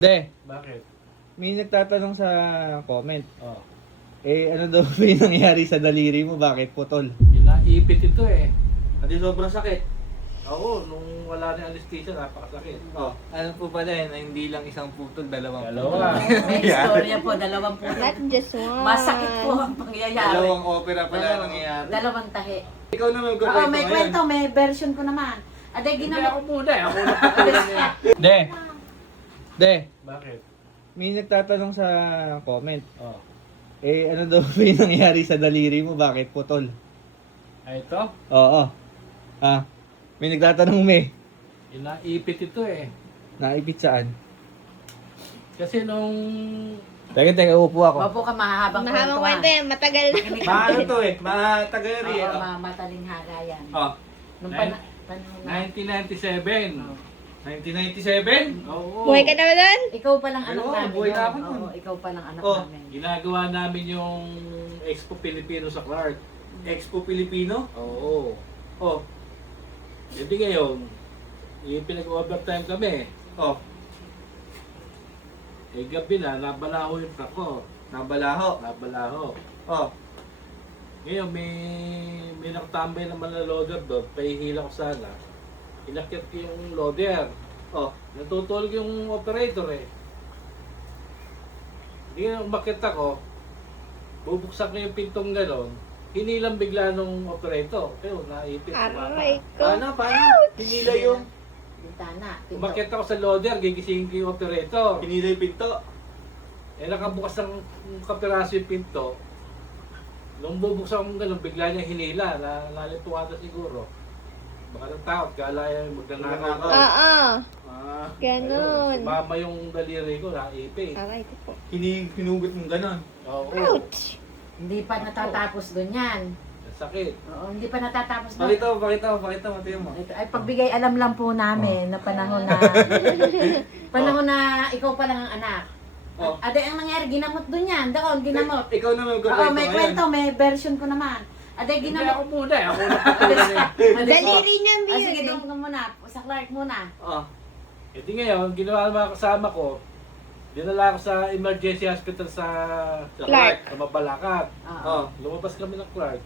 De, Bakit? may nagtatanong sa comment. Oh. Ano daw ba yung nangyari sa daliri mo? Bakit putol? Inaipit ito eh. Hindi sobrang sakit. Oo, nung wala na anesthesia, napakasakit. Ano po pala na hindi lang isang putol, dalawang Dalawa. May istorya po, dalawang po. Not just one. Masakit po ang pangyayari. Dalawang opera pala nangyayari. Dalawang tahi. Ikaw na Oo, magkwento may kwento, may version ko naman. Aday, Hindi ginawa ako muna eh. Ako na po. De, Bakit? may nagtatanong sa comment. Oh. Ano daw ba yung nangyari sa daliri mo? Bakit putol? Ay, ito? Oo. May nagtatanong Inaipit ito eh. Naipit saan? Kasi nung... Teka, upo ako. Opo ka, mahahabang Mahabang kwento yan, matagal na. Maano to eh? Matagari eh. Oo, matalinhaga yan. Nung Nine- panahon na. 1997. 1997? Oo. Buhay ka na ba doon? Ikaw pa lang anak Oo, namin. buhay na ako Oo, nun. ikaw pa lang anak Oh. namin. Ginagawa namin yung Expo Pilipino sa Clark. Expo Filipino? Oo. Oh. Hindi ngayon, yung pinag-overtime kami. Gabi na, nabalaho yung truck ko. Nabalaho. Nabalaho. Oh. Ngayon, may nakatambay naman na loader doon. Pahihila ko sana. Inakyat ko yung loader. Natutulog yung operator eh. Hindi na umakyat ako. Bubuksan ko yung pintong ganon. Hinilang bigla nung operator. Pero naipit. Aray ko. Paano? Hinila yung... Bintana, pinto. Umakyat ako sa loader, gigisingin ko yung operator. Hinila yung pinto. Nakabukas ng kapiraso yung pinto. Nung bubuksan ko gano'n, bigla niya hinila. Nalito ata siguro. Baka natakot, kala yung magnanakaw. Oo. Ah, Ganon. Sumama yung daliri ko, naipit. Aray ko po. hinugot mong ganon. Oo. Ouch! Hindi pa natatapos doon yan. Sakit. Oo, hindi pa natatapos doon. Pakita mo, tiyo mo. Ito ay pagbigay alam lang po namin na panahon na ikaw pa lang ang anak. Ade ang nangyari ginamot doon yan. Doon ginamot. Ikaw na Oo, may kwento, may version ko naman. Ade Hindi ako ginamot. muna eh. Ako na po. Daliri niya, Sige, Bill. doon muna. Sa Clark muna. Di ngayon, ginawa ng mga kasama ko, dinala ko sa emergency hospital sa Clark. Sa Mabalacat. Oo. Lumabas kami ng Clark.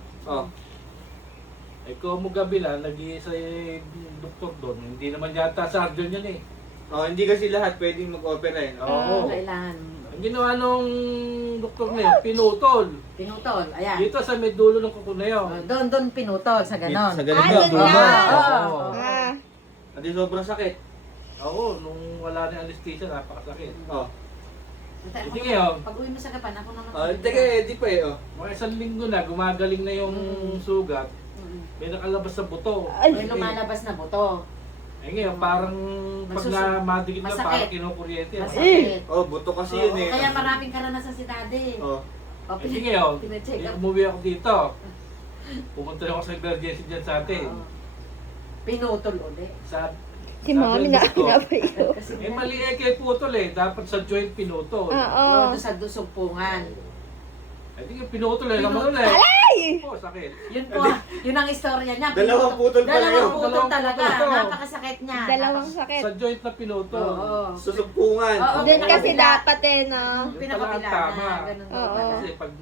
Kung gabi lang, nag-iisa yung doktor doon. Hindi naman yata surgeon yan eh. Hindi kasi lahat pwedeng mag-opera eh. Oo. Kailangan. Ang ginawa nung doktor na yun, pinutol. Pinutol. Ayan. Dito sa may dulo ng kuko na yun. Doon pinutol sa ganon. Sa ganon Doon dulo. lang. Oo. Hindi sobrang sakit. Oo, nung wala na anesthesia, napakasakit. Hindi ngayon. Pag uwi mo sa kapan, ako naman. Di pa eh. Mga isang linggo na, gumagaling na yung sugat. May nakalabas sa buto. May lumalabas na buto. Ngayon, parang pag na madikit na, Masakit. parang kinukuryente. Masakit. Buto kasi yun eh. Kaya maraming karanasan si daddy. Ngayon, Pina-check up. umuwi ako dito. Pumunta ako sa emergency dyan sa atin. Pinutol ulit. Si mami na sabi ko, pinapayo. mali kay putol eh. Dapat sa joint pinutol. Oo. Doon sa sugpungan. Di pinutol eh. Naman ulit. Ay! Oo, sakit. Yun po, yun ang istorya niya. Dalawang putol pala yun. Dalawang putol Dalawang talaga. putol. Napakasakit niya. Dalawang sakit. Sa joint na pinutol. Oo. Susugpungan. Oo. Doon kasi dapat eh, no? Yun Pinakapila pala ang tama. na. Ganun daw Oo. pala. Kasi pag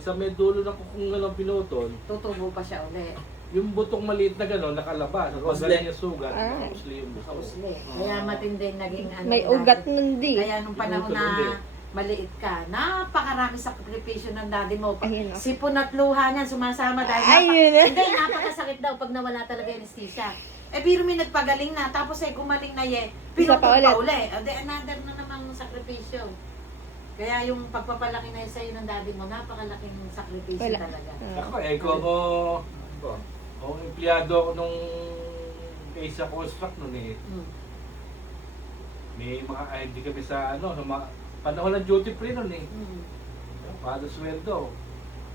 sa may dulo ng kukong ng pinutol, Tutubo pa siya ulit. yung butong maliit na gano'n, nakalabas. Pag Usli. galing yung sugat, Ah. nakausli yung buto. Kausli. Kaya matindi naging ano. May ni ugat daddy. nun di. Kaya nung panahon Pinutol na ulit. maliit ka, napakarami sakripisyo ng daddy mo. Ayun, no? Sipon at luha niyan, sumasama dahil Ayun, no? hindi, napakasakit daw pag nawala talaga yung anesthesia. Biro may nagpagaling na, tapos gumaling na Isa pa pinutol pa ulit. uli. Another na namang sakripisyo. Kaya yung pagpapalaki na sa'yo ng daddy mo, napakalaking sakripisyo Wala. talaga. Ako kung kung empleyado ako nung Asia Construct nun eh. Mm. May mga ID kami sa sa mga panahon ng duty free nun eh. Mm. Para sweldo.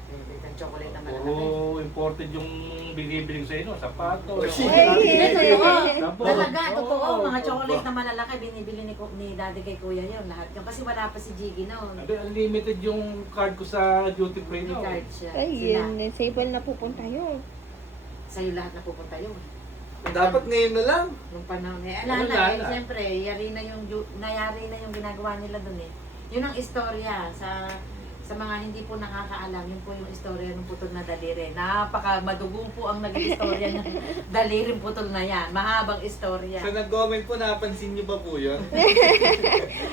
Ang chocolate naman Puro imported yung binibili sa inyo, sapato. Ay! Totoo. Talaga, Oo. totoo. Mga chocolate na malalaki, binibili ni daddy kay kuya yun. Lahat yun. Kasi wala pa si Jiggy noon. Unlimited yung card ko sa duty free May nun. card siya. Ay, Sila. yun. Sable na pupunta yun. Sa'yo lahat na pupunta yun. Dapat ngayon na lang. Nung panahon eh. Wala Ala na, na. siyempre, nayari na yung ginagawa nila dun eh. Yun ang istorya sa mga hindi po nakakaalam, yun po yung istorya ng putol na daliri. Napaka madugong po ang naging istorya ng daliring putol na yan. Mahabang istorya. Sa nag-comment po, napansin niyo ba po yun?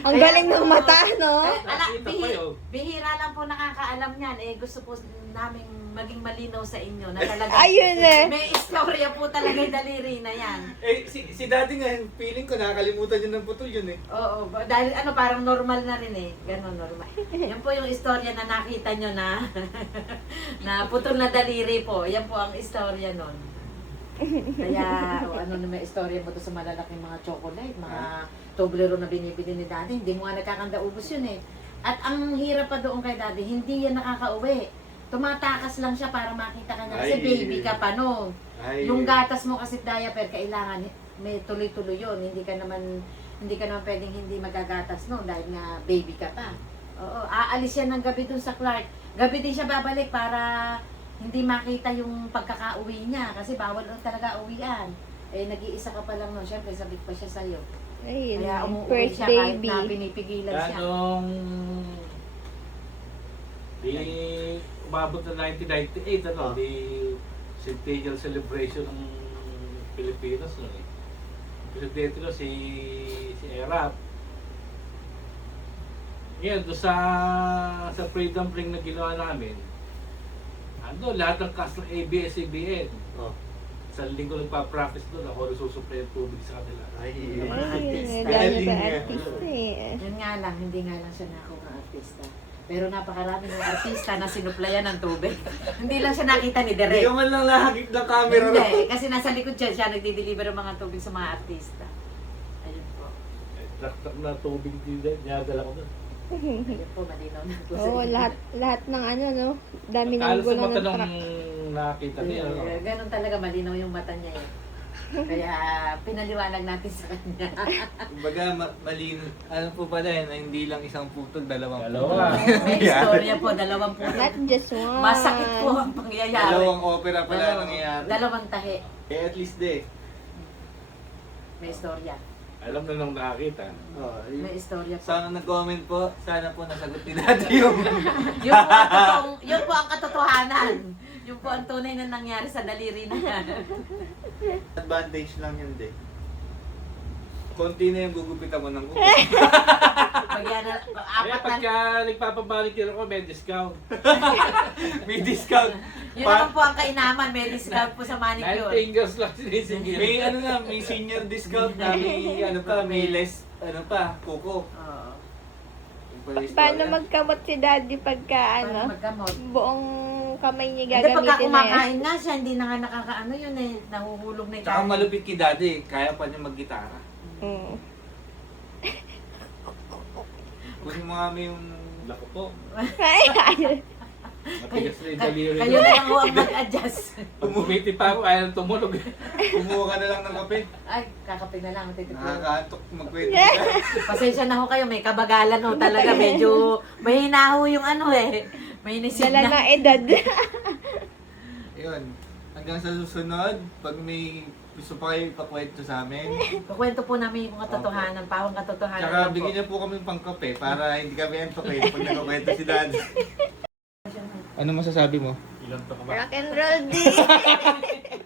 Ang Kaya galing ng po, mata, no? Nakita pa yun. Bihira lang po nakakaalam yan. Eh, gusto po namin maging malinaw sa inyo na talaga Ayun eh. may istorya po talaga yung daliri na yan. Eh, si daddy nga, feeling ko nakakalimutan niyo ng putol yun eh. Oo, dahil ano parang normal na rin eh. Ganon, normal. Yan po yung istorya na nakita nyo na na putol na daliri po. Yan po ang istorya nun. Kaya, ano na may istorya mo to sa malalaking mga chocolate, mga Toblerone na binibili ni daddy. Hindi mo nga nakakanda ubos yun eh. At ang hirap pa doon kay daddy, hindi yan nakakauwi. Tumatakas lang siya para makita ka niya. Kasi Ay. baby ka pa no. Ay, Yung gatas mo kasi diaper, kailangan may tuloy-tuloy yun. Hindi ka naman pwedeng hindi magagatas no dahil nga baby ka pa. Oo, aalis yan ng gabi dun sa Clark. Gabi din siya babalik para hindi makita yung pagkakauwi niya kasi bawal lang talaga uwian. Eh nag-iisa ka pa lang no, syempre sabik pa siya sa'yo. Ayun. Kaya umuwi First siya kahit baby. na pinipigilan siya. Anong di umabot na 1998 Oh. ano, di centennial celebration ng Pilipinas no eh. Presidente no si Erap. Ngayon, doon sa Freedom Ring na ginawa namin, ano, lahat ng cast ng ABS-CBN, Oh. sa linggo nagpa-practice doon, ako nasusupply ng tubig sa kanila. Ay, Mga Ayun, artista. dami Galing pa nga. artista eh. Yun nga lang, hindi nga lang siya nako ng artista. Pero napakarami ng artista na sinuplayan ng tubig. Hindi lang siya nakita ni Hindi Derek. ka man lang lahagip ng camera Hindi, ro. kasi nasa likod siya nagdi-deliver ng mga tubig sa mga artista. Ayun po. Eh, truck na tubig dinadala ko doon. Ayun po, malinaw na po sa Oo, inyo. lahat ng ano, no? Dami ng Akala sa gulo mata ng nung truck. nakita niya, ano? Ganon talaga, malinaw yung mata niya eh. Kaya pinaliwanag natin sa kanya. Kumbaga, malino. Ano po pala na hindi lang isang putol, dalawang Dalawa. putol. May istorya po, dalawang po. Not just one. Masakit po ang pangyayari. Dalawang opera pala nangyayari. Dalawang tahi. Eh, at least de. May istorya. Alam na nung nakakita. Oh, May istorya po. sa nag-comment po, sana po nasagot ni daddy yung Yun po ang katotohanan. Yun po ang tunay na nangyari sa daliri na yan. advantage lang yun de. Konti na yung gugupitan mo ng kuko. Pag yan, Kaya apat na, pagka nagpapabalik yun ako, may discount. May discount. yun naman po ang kainaman, may discount po sa 9 manicure. fingers lang sinisingil. May ano na, may senior discount na, may ano pa, may less, ano pa, kuko. Oo. Yung pala yung Paano istorya. magkamot si daddy pagka Paano ano? magkamot? Buong kamay niya Hindi, pagka gagamitin na yan. kumakain nga siya, hindi na nga nakakaano yun eh. Nahuhulog na yung Tsaka kanin. malupit kay daddy, kaya pa niya mag-gitara. Mm. Kunin mo kami yung... Lako po. Ay, ayun. Matigas na yung daliri. Kayo na lang ho ang mag-adjust. Umumiti pa ako, ayaw tumulog. Kumuha ka na lang ng kape. Ay, kakape na lang. Titipid. Nakakaantok magkwento ka. Pasensya na ho kayo, may kabagalan ho talaga. Medyo mahina ho yung ano eh. May inisip Dala na. ng edad. Ayun. Hanggang sa susunod, pag may gusto pa kayo ipakwento sa amin, Kukwento po namin yung mga katotohanan, pawang katotohanan tsaka lang po. bigyan niyo po kami pang kape para hindi kami antokin pag nagkakwento si daddy. Ano masasabi mo? Ilan pa ka ba? Rock and roll din.